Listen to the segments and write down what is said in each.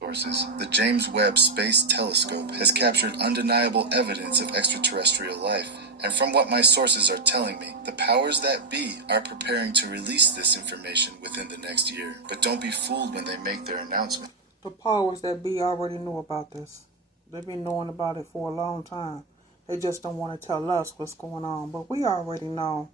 sources. The James Webb Space Telescope has captured undeniable evidence of extraterrestrial life. And from what my sources are telling me, the powers that be are preparing to release this information within the next year. But don't be fooled when they make their announcement. The powers that be already knew about this. They've been knowing about it for a long time. They just don't want to tell us what's going on. But we already know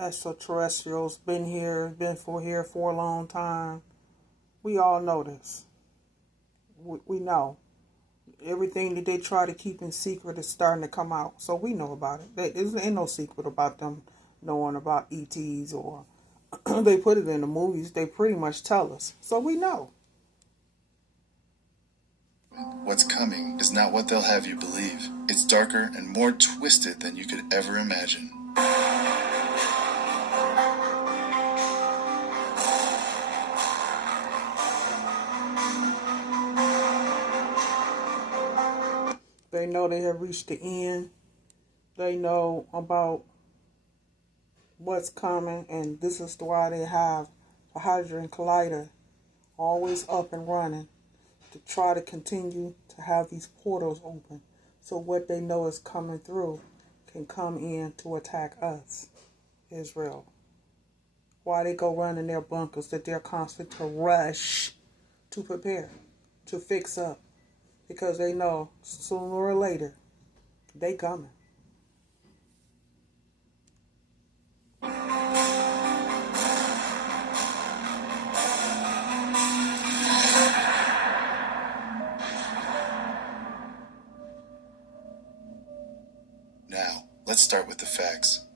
extraterrestrials been here for a long time. We all know this. We know. Everything that they try to keep in secret is starting to come out. So we know about it. There ain't no secret about them knowing about ETs or they put it in the movies. They pretty much tell us. So we know. What's coming is not what they'll have you believe. It's darker and more twisted than you could ever imagine. They know they have reached the end. They know about what's coming, and this is why they have the Hadron Collider always up and running to try to continue to have these portals open. So what they know is coming through can come in to attack us, Israel. Why they go run in their bunkers that they're constant to rush to prepare, to fix up. Because they know sooner or later, they coming. Now, let's start with the facts.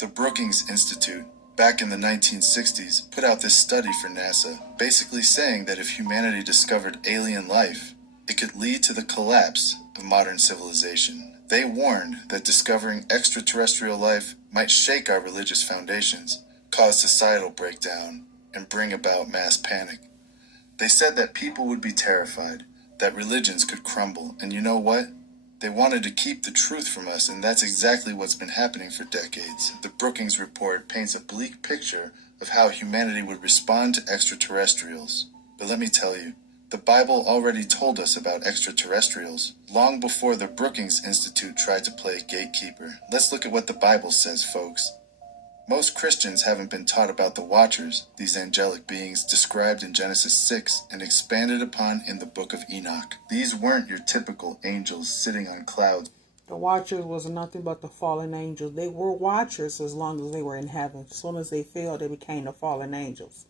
The Brookings Institute, back in the 1960s, put out this study for NASA, basically saying that if humanity discovered alien life, it could lead to the collapse of modern civilization. They warned that discovering extraterrestrial life might shake our religious foundations, cause societal breakdown, and bring about mass panic. They said that people would be terrified, that religions could crumble, and you know what? They wanted to keep the truth from us, and that's exactly what's been happening for decades. The Brookings Report paints a bleak picture of how humanity would respond to extraterrestrials. But let me tell you, the Bible already told us about extraterrestrials, long before the Brookings Institute tried to play gatekeeper. Let's look at what the Bible says, folks. Most Christians haven't been taught about the Watchers, these angelic beings described in Genesis 6 and expanded upon in the book of Enoch. These weren't your typical angels sitting on clouds. The Watchers was nothing but the fallen angels. They were Watchers as long as they were in heaven. As soon as they fell, they became the fallen angels.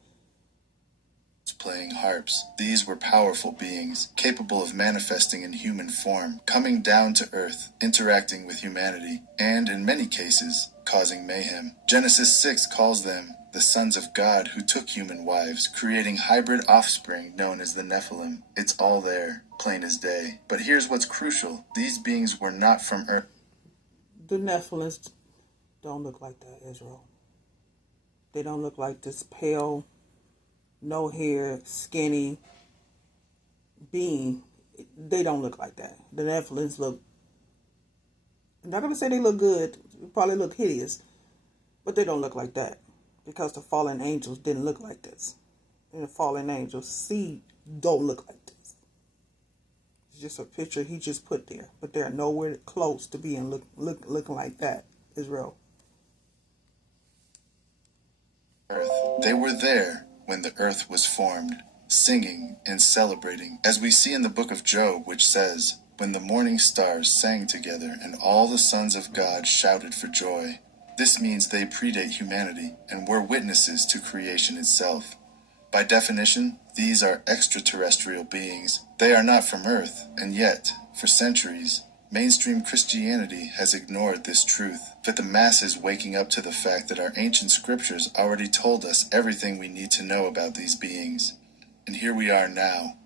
Playing harps. These were powerful beings, capable of manifesting in human form, coming down to earth, interacting with humanity, and in many cases, causing mayhem. Genesis 6 calls them the sons of God who took human wives, creating hybrid offspring known as the Nephilim. It's all there, plain as day. But here's what's crucial. These beings were not from earth. The Nephilims don't look like that, Israel. They don't look like this pale, no hair, skinny being. They don't look like that. The Nephilims look, I'm not going to say they look good. They probably look hideous. But they don't look like that. Because the fallen angels didn't look like this. And the fallen angels don't look like this. It's just a picture he just put there. But they're nowhere close to being looking like that, Israel. Earth. They were there when the earth was formed, singing and celebrating, as we see in the book of Job, which says, "When the morning stars sang together and all the sons of God shouted for joy." This means they predate humanity and were witnesses to creation itself. By definition, these are extraterrestrial beings. They are not from Earth, and yet, for centuries, mainstream Christianity has ignored this truth, with the masses waking up to the fact that our ancient scriptures already told us everything we need to know about these beings. And here we are now,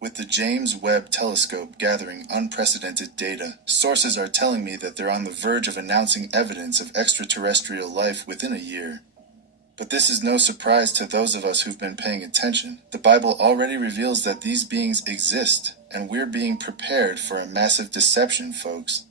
with the James Webb Telescope gathering unprecedented data. Sources are telling me that they're on the verge of announcing evidence of extraterrestrial life within a year. But this is no surprise to those of us who've been paying attention. The Bible already reveals that these beings exist, and we're being prepared for a massive deception, folks.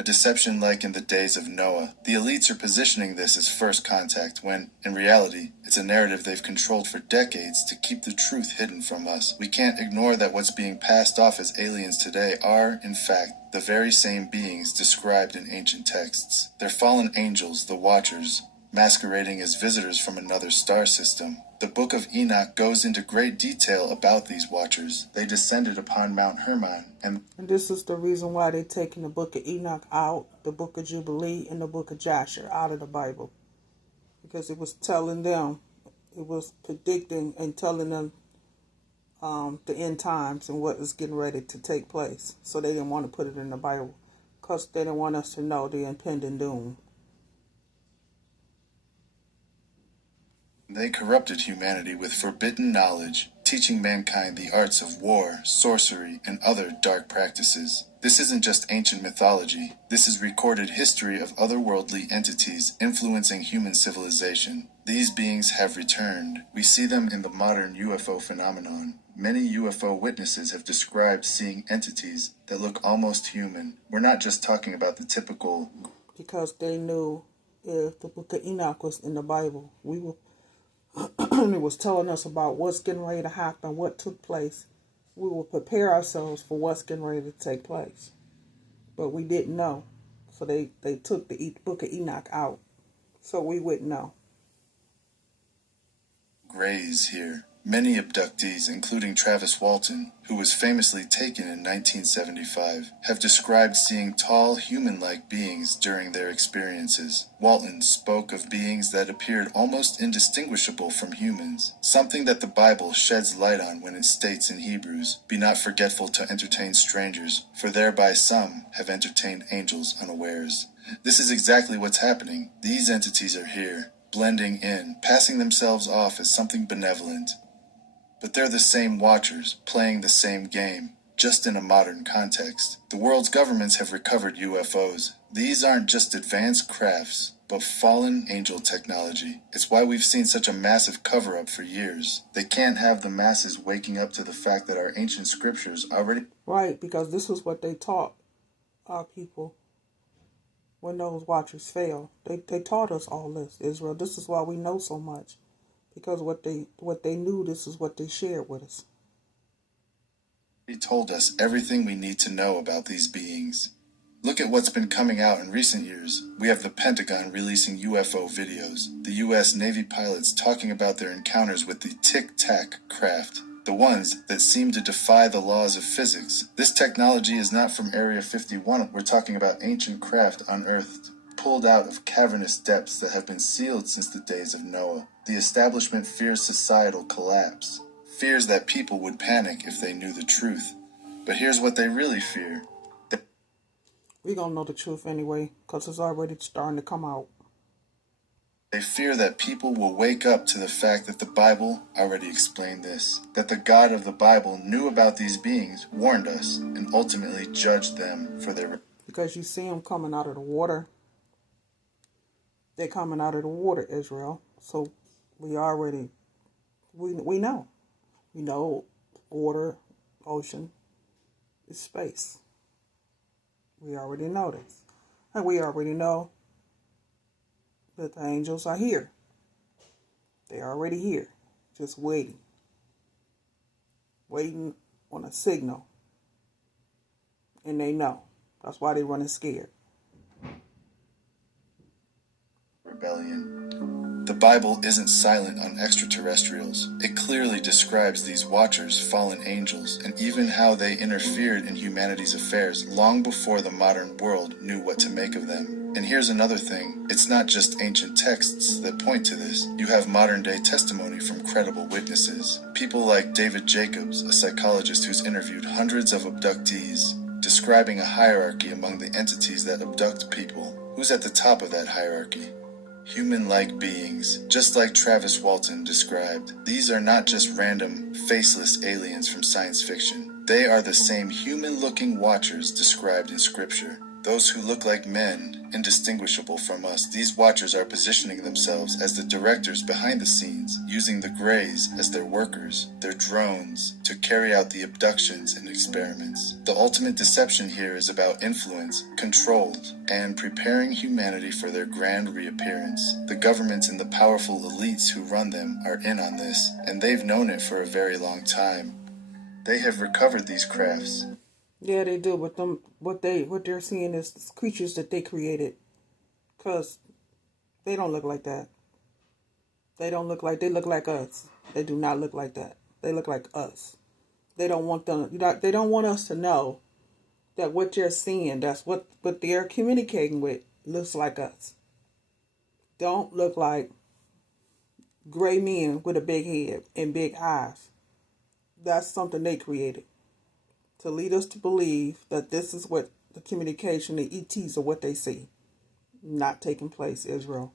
a deception like in the days of Noah. The elites are positioning this as first contact when, in reality, it's a narrative they've controlled for decades to keep the truth hidden from us. We can't ignore that what's being passed off as aliens today are, in fact, the very same beings described in ancient texts. They're fallen angels, the Watchers, masquerading as visitors from another star system. The Book of Enoch goes into great detail about these Watchers. They descended upon Mount Hermon, and this is the reason why they're taking the Book of Enoch out, the Book of Jubilee, and the Book of Jasher out of the Bible. Because it was telling them, it was predicting and telling them the end times and what is getting ready to take place. So they didn't want to put it in the Bible because they didn't want us to know the impending doom. they corrupted humanity with forbidden knowledge, teaching mankind the arts of war, sorcery, and other dark practices. This isn't just ancient mythology. This is recorded history of otherworldly entities influencing human civilization. These beings have returned. We see them in the modern UFO phenomenon. Many UFO witnesses have described seeing entities that look almost human. We're not just talking about the typical... Because they knew if the Book of Enoch was in the Bible, we were it was telling us about what's getting ready to happen, what took place. We will prepare ourselves for what's getting ready to take place. But we didn't know. So they took the Book of Enoch out so we wouldn't know. Grays here. Many abductees, including Travis Walton, who was famously taken in 1975, have described seeing tall, human-like beings during their experiences. Walton spoke of beings that appeared almost indistinguishable from humans, something that the Bible sheds light on when it states in Hebrews, "Be not forgetful to entertain strangers, for thereby some have entertained angels unawares." This is exactly what's happening. These entities are here, blending in, passing themselves off as something benevolent. But they're the same Watchers, playing the same game, just in a modern context. The world's governments have recovered UFOs. These aren't just advanced crafts, but fallen angel technology. It's why we've seen such a massive cover-up for years. They can't have the masses waking up to the fact that our ancient scriptures already... Right, because this is what they taught our people when those Watchers failed. They taught us all this, Israel. This is why we know so much. Because what they knew, this is what they shared with us. He told us everything we need to know about these beings. Look at what's been coming out in recent years. We have the Pentagon releasing UFO videos, the U.S. Navy pilots talking about their encounters with the Tic Tac craft, the ones that seem to defy the laws of physics. This technology is not from Area 51. We're talking about ancient craft unearthed, pulled out of cavernous depths that have been sealed since the days of Noah. The establishment fears societal collapse, fears that people would panic if they knew the truth. But here's what they really fear. We're going to know the truth anyway, because it's already starting to come out. They fear that people will wake up to the fact that the Bible already explained this, that the God of the Bible knew about these beings, warned us, and ultimately judged them for their... Because you see them coming out of the water. They're coming out of the water, Israel. So we already, we know. We know water, ocean, is space. We already know this. And we already know that the angels are here. They're already here, just waiting. Waiting on a signal. And they know. That's why they're running scared. Rebellion. The Bible isn't silent on extraterrestrials. It clearly describes these Watchers, fallen angels, and even how they interfered in humanity's affairs long before the modern world knew what to make of them. And here's another thing. It's not just ancient texts that point to this. You have modern-day testimony from credible witnesses. People like David Jacobs, a psychologist who's interviewed hundreds of abductees, describing a hierarchy among the entities that abduct people. Who's at the top of that hierarchy? Human-like beings, just like Travis Walton described. These are not just random, faceless aliens from science fiction. They are the same human-looking Watchers described in Scripture. Those who look like men, indistinguishable from us, these watchers are positioning themselves as the directors behind the scenes, using the Greys as their workers, their drones, to carry out the abductions and experiments. The ultimate deception here is about influence, controlled, and preparing humanity for their grand reappearance. The governments and the powerful elites who run them are in on this, and they've known it for a very long time. They have recovered these crafts. Yeah, they do, but what they're seeing is creatures that they created, cause they don't look like that. They look like us. They do not look like that. They look like us. They don't want they don't want us to know that what you're seeing, that's what they're communicating with, looks like us. Don't look like gray men with a big head and big eyes. That's something they created to lead us to believe that this is what the communication, the ETs, are what they see. Not taking place, Israel.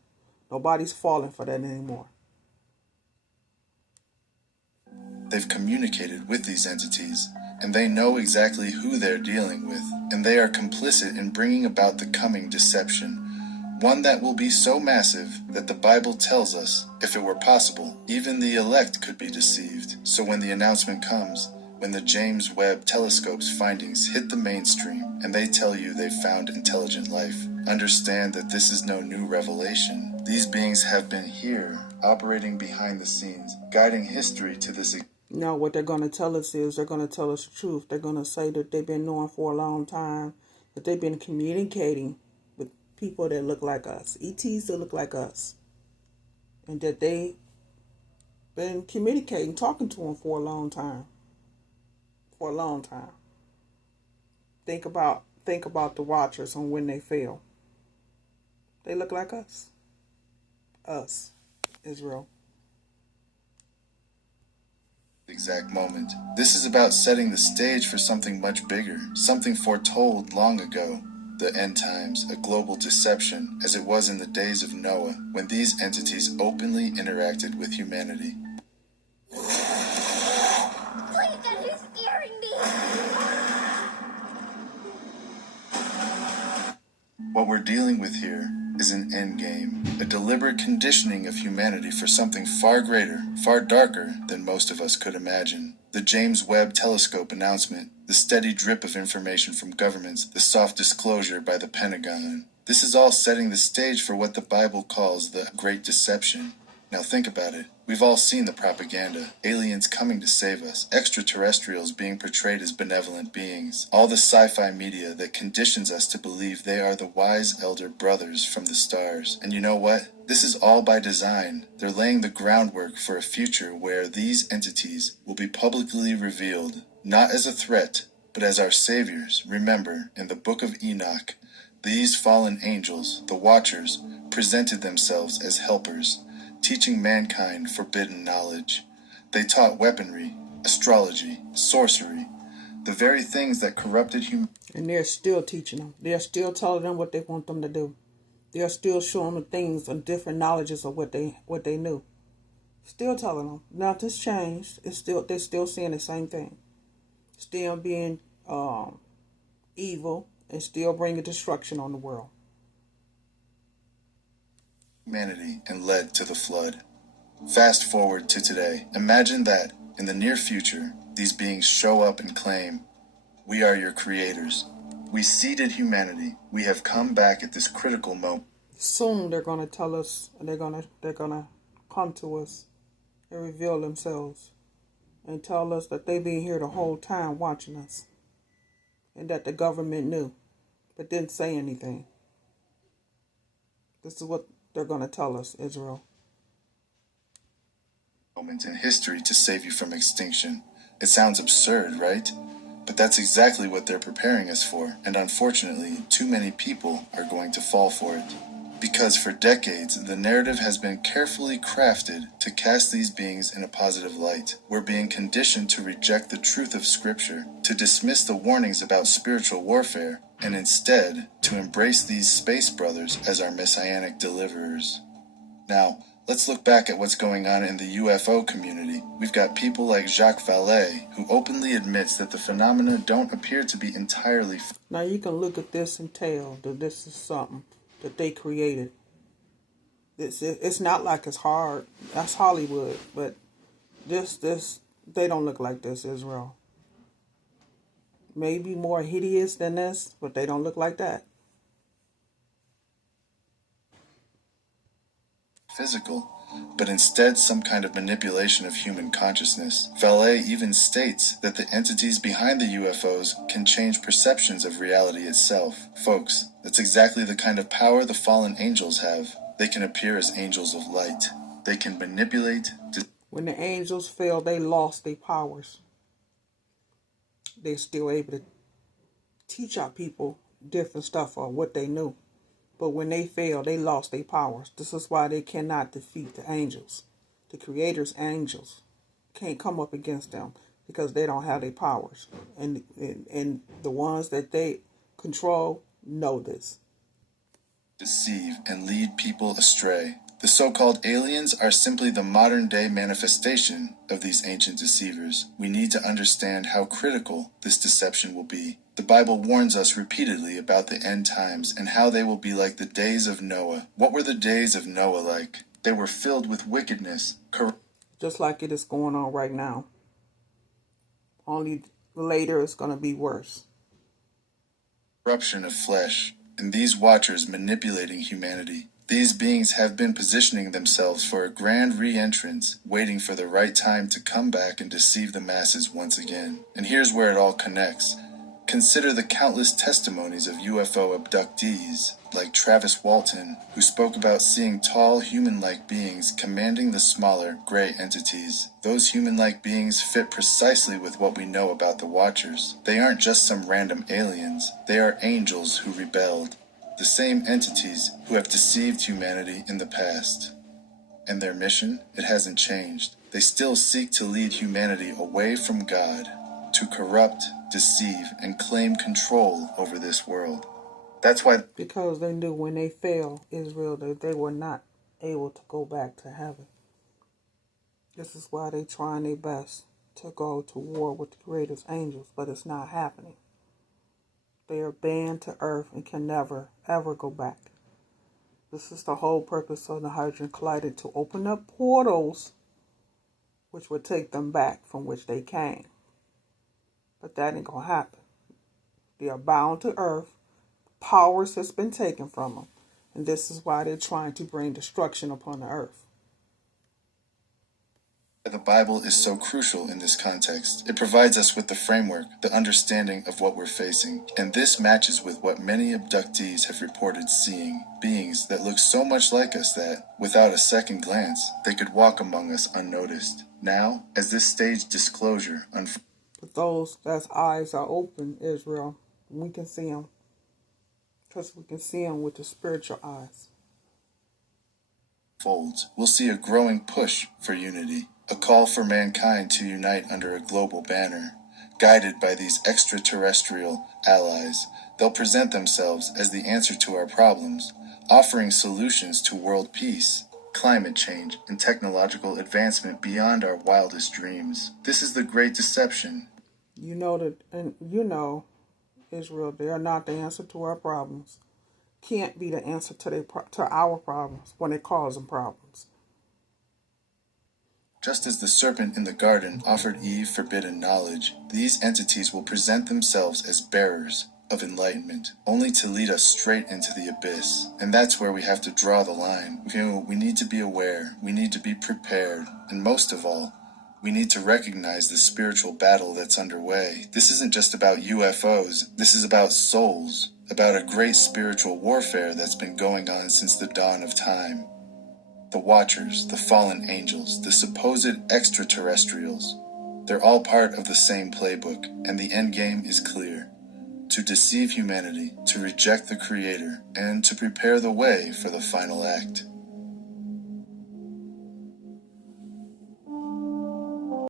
Nobody's falling for that anymore. They've communicated with these entities, and they know exactly who they're dealing with, and they are complicit in bringing about the coming deception, one that will be so massive that the Bible tells us, if it were possible, even the elect could be deceived. So when the announcement comes, when the James Webb Telescope's findings hit the mainstream and they tell you they've found intelligent life, understand that this is no new revelation. These beings have been here, operating behind the scenes, guiding history to this. No, what they're going to tell us is they're going to tell us the truth. They're going to say that they've been knowing for a long time, that they've been communicating with people that look like us, ETs that look like us, and that they've been communicating, talking to them for a long time. For a long time. Think about the watchers on when they fail. They look like us. Us, Israel. Exact moment. This is about setting the stage for something much bigger, something foretold long ago. The end times, a global deception, as it was in the days of Noah, when these entities openly interacted with humanity. What we're dealing with here is an endgame, a deliberate conditioning of humanity for something far greater, far darker than most of us could imagine. The James Webb Telescope announcement, the steady drip of information from governments, the soft disclosure by the Pentagon. This is all setting the stage for what the Bible calls the Great Deception. Now think about it. We've all seen the propaganda. Aliens coming to save us. Extraterrestrials being portrayed as benevolent beings. All the sci-fi media that conditions us to believe they are the wise elder brothers from the stars. And you know what? This is all by design. They're laying the groundwork for a future where these entities will be publicly revealed, not as a threat, but as our saviors. Remember, in the book of Enoch, these fallen angels, the Watchers, presented themselves as helpers, teaching mankind forbidden knowledge. They taught weaponry, astrology, sorcery, the very things that corrupted humanity. And they're still teaching them. They're still telling them what they want them to do. They're still showing them things and different knowledges of what they knew. Still telling them. Nothing's changed. They're still saying the same thing. Still being evil and still bringing destruction on the world. Humanity and led to the flood. Fast forward to today. Imagine that, in the near future, these beings show up and claim, "We are your creators. We seeded humanity. We have come back at this critical moment." Soon they're going to tell us, and they're going to come to us and reveal themselves and tell us that they've been here the whole time watching us and that the government knew but didn't say anything. This is what they're going to tell us, Israel. Moment in history to save you from extinction. It sounds absurd, right? But that's exactly what they're preparing us for, and unfortunately, too many people are going to fall for it. Because for decades, the narrative has been carefully crafted to cast these beings in a positive light. We're being conditioned to reject the truth of Scripture, to dismiss the warnings about spiritual warfare, and instead to embrace these space brothers as our messianic deliverers. Now, Let's look back at what's going on in the UFO community. We've got people like Jacques Vallée, who openly admits that the phenomena don't appear to be entirely. Now you can look at this and tell that this is something that they created. It's not like it's hard. That's Hollywood, but this they don't look like this, Israel. Maybe more hideous than this, but they don't look like that. Physical, but instead some kind of manipulation of human consciousness. Vallée even states that the entities behind the UFOs can change perceptions of reality itself. Folks, that's exactly the kind of power the fallen angels have. They can appear as angels of light. They can manipulate. When the angels fell, they lost their powers. They're still able to teach our people different stuff or what they knew. But when they fell, they lost their powers. This is why they cannot defeat the angels. The Creator's angels can't come up against them because they don't have their powers. And the ones that they control know this. Deceive and lead people astray. The so-called aliens are simply the modern-day manifestation of these ancient deceivers. We need to understand how critical this deception will be. The Bible warns us repeatedly about the end times and how they will be like the days of Noah. What were the days of Noah like? They were filled with wickedness. Just like it is going on right now. Only later it's going to be worse. Corruption of flesh, and these watchers manipulating humanity. These beings have been positioning themselves for a grand re-entrance, waiting for the right time to come back and deceive the masses once again. And here's where it all connects. Consider the countless testimonies of UFO abductees, like Travis Walton, who spoke about seeing tall, human-like beings commanding the smaller, gray entities. Those human-like beings fit precisely with what we know about the Watchers. They aren't just some random aliens. They are angels who rebelled. The same entities who have deceived humanity in the past. And their mission? It hasn't changed. They still seek to lead humanity away from God, to corrupt, deceive, and claim control over this world. That's why... Because they knew when they fell, Israel, that they were not able to go back to heaven. This is why they're trying their best to go to war with the greatest angels, but it's not happening. They are banned to earth and can never, ever go back. This is the whole purpose of the Hadron Collider, to open up portals which would take them back from which they came. But that ain't going to happen. They are bound to earth. Powers has been taken from them. And this is why they're trying to bring destruction upon the earth. The Bible is so crucial in this context. It provides us with the framework, the understanding of what we're facing. And this matches with what many abductees have reported seeing. Beings that look so much like us that, without a second glance, they could walk among us unnoticed. Now, as this staged disclosure But those that's eyes are open, Israel, we can see them. Because we can see them with the spiritual eyes. unfolds, we'll see a growing push for unity. A call for mankind to unite under a global banner. Guided by these extraterrestrial allies, they'll present themselves as the answer to our problems, offering solutions to world peace, climate change, and technological advancement beyond our wildest dreams. This is the great deception. You know that, and you know, Israel, they are not the answer to our problems. Can't be the answer to our problems when it causes problems. Just as the serpent in the garden offered Eve forbidden knowledge, these entities will present themselves as bearers of enlightenment, only to lead us straight into the abyss. And that's where we have to draw the line. We need to be aware, we need to be prepared, and most of all, we need to recognize the spiritual battle that's underway. This isn't just about UFOs, this is about souls, about a great spiritual warfare that's been going on since the dawn of time. The Watchers, the fallen angels, the supposed extraterrestrials, they're all part of the same playbook, and the end game is clear. To deceive humanity, to reject the Creator, and to prepare the way for the final act.